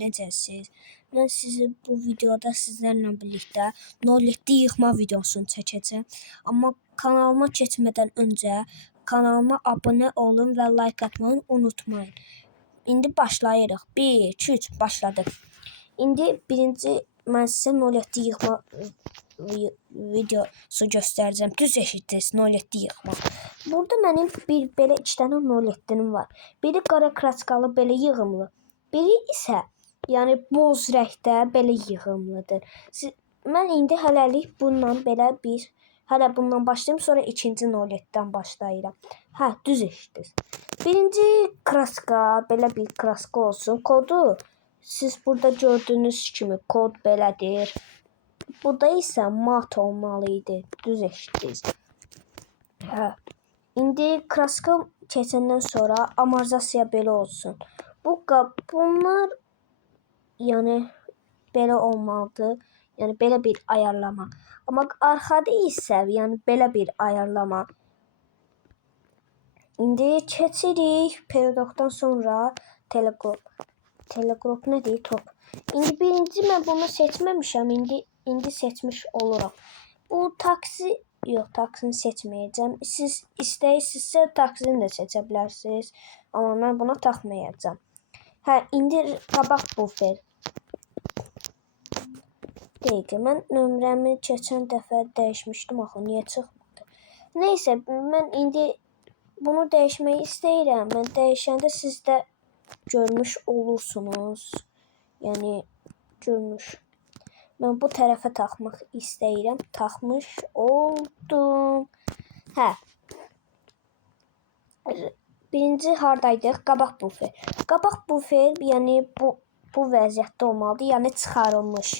Necəsiz? Mən sizi bu videoda sizlərlə birlikdə 07 yığma videosunu çəkəcəm. Amma kanalıma keçmədən öncə kanalıma abunə olun və like atmayı unutmayın. İndi başlayırıq. 1, 2, 3 başladıq. İndi birinci mən sizə 07 yığma videosu göstərəcəm. Düz eşitdiniz, 07 yığma. Burada mənim belə 2 dənə 07'nim var. Biri qara kraskalı belə yığımlı. Biri isə yəni boz rəngdə belə yığımlıdır. Mən indi hələlik bununla belə bundan başlayım, sonra ikinci 07'dən başlayıram. Hə, düz eşitdiniz. Birinci kraska belə bir kraska olsun. Kodu siz burada gördüyünüz kimi kod belədir. Burada isə mat olmalı idi. Düz eşitdiniz. Hə. İndi kraska keçəndən sonra amortizasiya belə olsun. Bunlar yəni belə olmalıdır. Yəni belə bir ayarlama. Amma arxada isə yəni belə bir ayarlama. İndi keçirik perioddan sonra telegraf nədir? Top. İndi birinci mən bunu seçməmişəm. İndi seçmiş oluram. Bu taksi yox, taksini seçməyəcəm. Siz istəyirsinizsə taksini də seçə bilərsiniz. Amma mən buna taxmayacağam. Hə, indi qabaq bufer. Deyəcək, mən nömrəmi keçən dəfə dəyişmişdim, axı niyə çıxmadı? Nəysə, mən indi bunu dəyişmək istəyirəm. Mən dəyişəndə siz də görmüş olursunuz. Yəni görmüş. Mən bu tərəfə taxmaq istəyirəm. Taxmış oldum. Hə. Birinci hardaydıq? Qabaq bufer. Qabaq bufer, yəni bu vəziyyətdə olmalıdır, yəni çıxarılmış.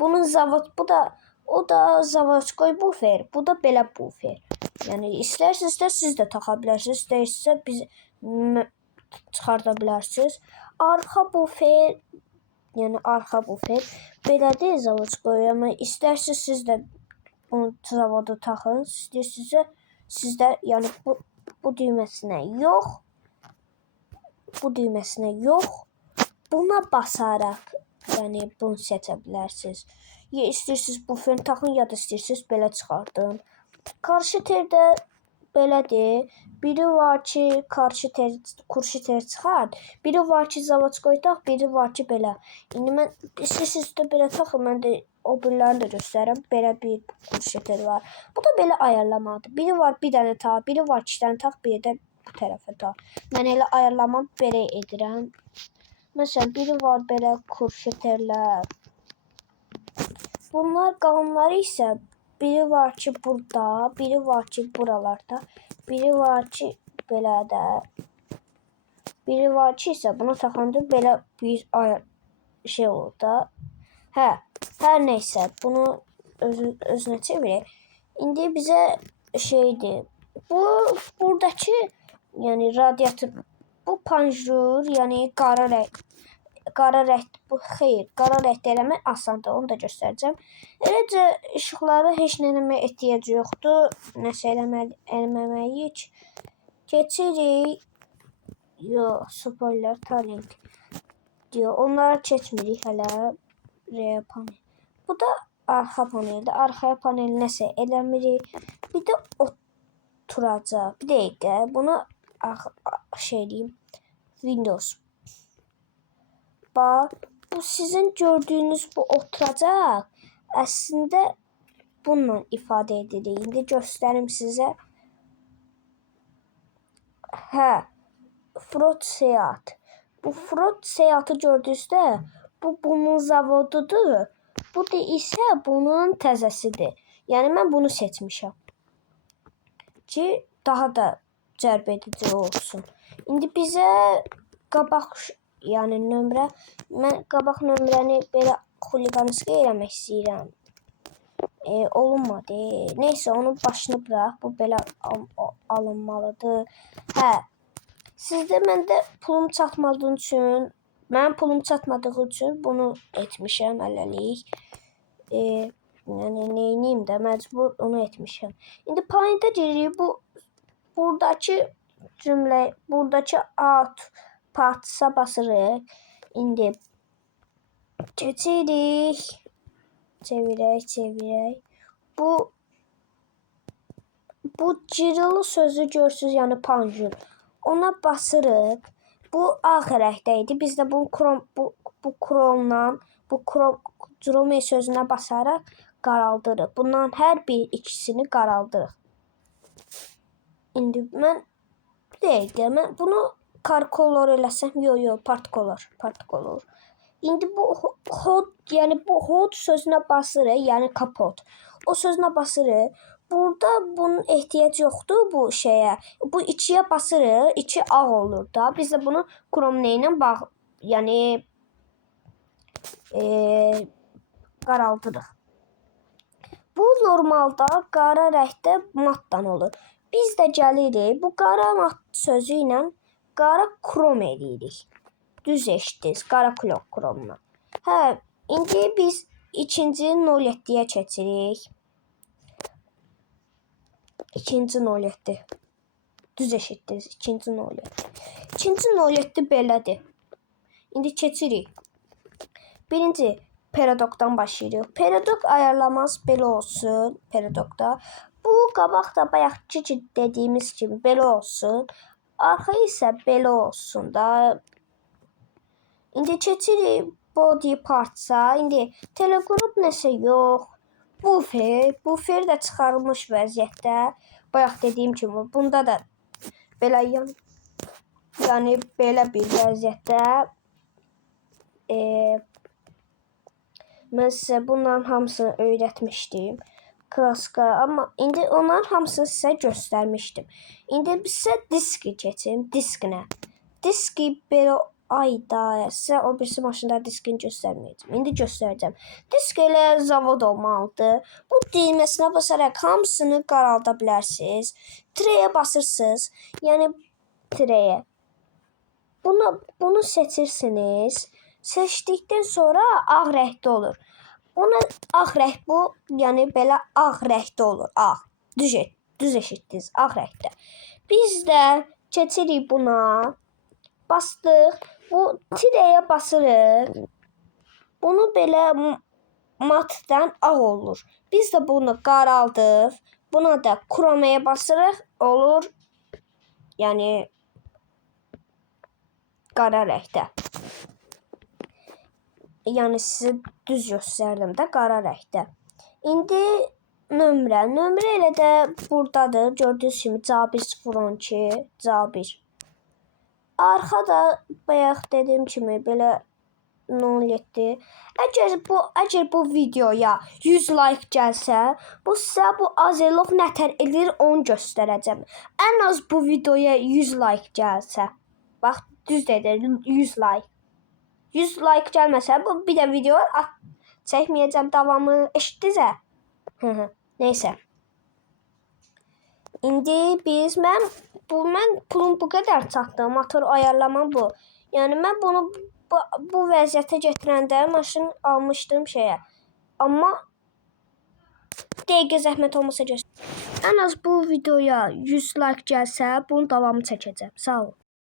Bunun o da zavodskoy bufer, bu da belə bufer. Yəni istəyirsinizsə siz də taxa bilərsiniz, istəyirsinizsə biz çıxarda bilərsiniz. Arxa bufer, yəni arxa bufer belədir zavodskoy, amma istəyirsiniz siz də bunu zavoda taxın, istəyirsinizsə siz də yəni bu düyməsinə yox, buna basaraq yəni bunu seçə bilərsiniz. Ya istəyirsiniz buferini taxın, ya da istəyirsiniz belə çıxardın. Qarşı terdə belədir. Biri var ki, kurşi ter çıxart. Biri var ki, zavodskoy tax, biri var ki, belə. İndi mən istəyirsiniz də belə taxın, mən də o birilərini də göstərirəm. Belə bir kurşi ter var. Bu da belə ayarlamadır. Biri var bir dənə tax, biri var 2 dənə tax, biri də bu tərəfə tax. Mən elə ayarlamamı belə edirəm. Məsələn, biri var belə kurşeterlər. Bunlar qalınları isə biri var ki burada, biri var ki buralarda, biri var ki belə də. Biri var ki isə bunu taxanda belə bir şey olur da. Hə, hər nəysə bunu özünə çevirək. İndi bizə şeydir. Buradakı yəni radiator, bu panjur, yəni qara rəng. Qara rəngdə eləmək asandır, onu da göstərəcəm. Eləcə işıqları heç nə eləməyə ehtiyac yoxdur. Nəsə eləməliyik. Keçirik. Yox, spoiler, talent. Onları keçmirik hələ. Panel. Bu da arxa paneldir. Arxaya panel nəsə eləmirik. Bir də oturacaq. Bir dəqiqə. Bunu deyim. Windows. Bu sizin gördüyünüz bu oturacaq. Əslində bununla ifadə edilir. İndi göstərim sizə. Hə. Frot Seat. Bu Frot Seat'ı gördünüzdə, bu bunun zavodudur. Bu da isə bunun təzəsidir. Yəni mən bunu seçmişəm. Ki daha da cəlb edici olsun. İndi bizə qabaq yəni nömrə, mən qabaq nömrəni belə xuliqanski eləmək istəyirəm. Olunmadı. Neysə, onun başını bırax. Bu belə alınmalıdır. Hə. Sizdə məndə pulum çatmadığı üçün, mənim pulum çatmadığı üçün bunu etmişəm hələlik. Yəni neyniyim də, məcbur onu etmişəm. İndi payında giririk. Buradakı cümlə, buradakı alt partsa basırıq. İndi Keçirik. Çevirək. Bu cırılı sözü görsüz, yəni panjur. Ona basırıq. Bu ağ rəngdə idi. Biz də bu Chrome-dan, bu Chrome sözünə basaraq qaraldırıq. Bundan hər bir ikisini qaraldırıq. İndi mən bunu Carcolor eləsəm, yox, Particolor. İndi bu hot sözünə basırıq, yəni kapot. O sözünə basırıq. Burada bunun ehtiyac yoxdur bu şeyə. Bu içiyə basırıq, içi ağ olur da. Biz də bunu Chrome ilə yəni qaraldırıq. Bu normalda qara rəngdə matdan olur. Biz də gəlirik bu qara mat sözü ilə qara Chrome edirik. Düz eşitdiniz, qara Chrome-la. Hə, indi biz ikinci 07-yə keçirik. İkinci 07. Düz eşitdiniz, ikinci 07. İkinci 07 belədir. İndi keçirik. Birinci Peridot'dan başlayırıq. Peridot ayarlamaz belə olsun. Peridot'da. Bu qabaq da bayaqki dediyimiz kimi belə olsun. Arxa isə belə olsun da. İndi keçirik body parts-a. İndi telegrup nəsə yox. Buffer də çıxarılmış vəziyyətdə. Bayaq dediyim kimi bunda da belə yəni belə bir vəziyyətdə. Mən sizə bunların hamısını öyrətmişdim. Klaska, amma indi onların hamısını sizə göstərmişdim. İndi sizə diski keçim. Disk nə? Diski belə sizə o birisi maşında diskini göstərməyəcəm. İndi göstərəcəm. Disk elə zavod olmalıdır. Bu düyməsinə basaraq hamısını qaralda bilərsiniz. Treyə basırsınız. Yəni treyə. Bunu seçirsiniz. Seçdikdən sonra ağ rəngdə olur. Buna ağ rəng bu, yəni belə ağ rəngdə olur. Ağ. Düz eşitdiniz, ağ rəngdə. Biz də keçirik buna. Bastıq. Bu tirəyə basırıq. Bunu belə matdan ağ olur. Biz də bunu qaraldıq. Buna da Chrome'ya basırıq. Olur. Yəni qara rəngdə. Yəni sizə düz göstərdim də qara rəngdə. İndi nömrə. Nömrə elə də buradadır. Gördüyünüz kimi C102, C1. Arxa da bayaq dediyim kimi belə 07. Əgər bu videoya 100 like gəlsə, bu sizə bu Azelov nətər edir onu göstərəcəm. Ən az bu videoya 100 like gəlsə. Bax düz dedim 100 like. 100 like gəlməsə bu bir də video çəkməyəcəm davamı. Eşitdinizə? Neysə. İndi mən pulum bu qədər çatdı. Motor ayarlamam bu. Yəni mən bunu bu vəziyyətə gətirəndə maşın almışdım şeyə. Amma dəqiqə zəhmət olmasa göstər. Ən az bu videoya 100 like gəlsə bunun davamı çəkəcəm. Sağ olun.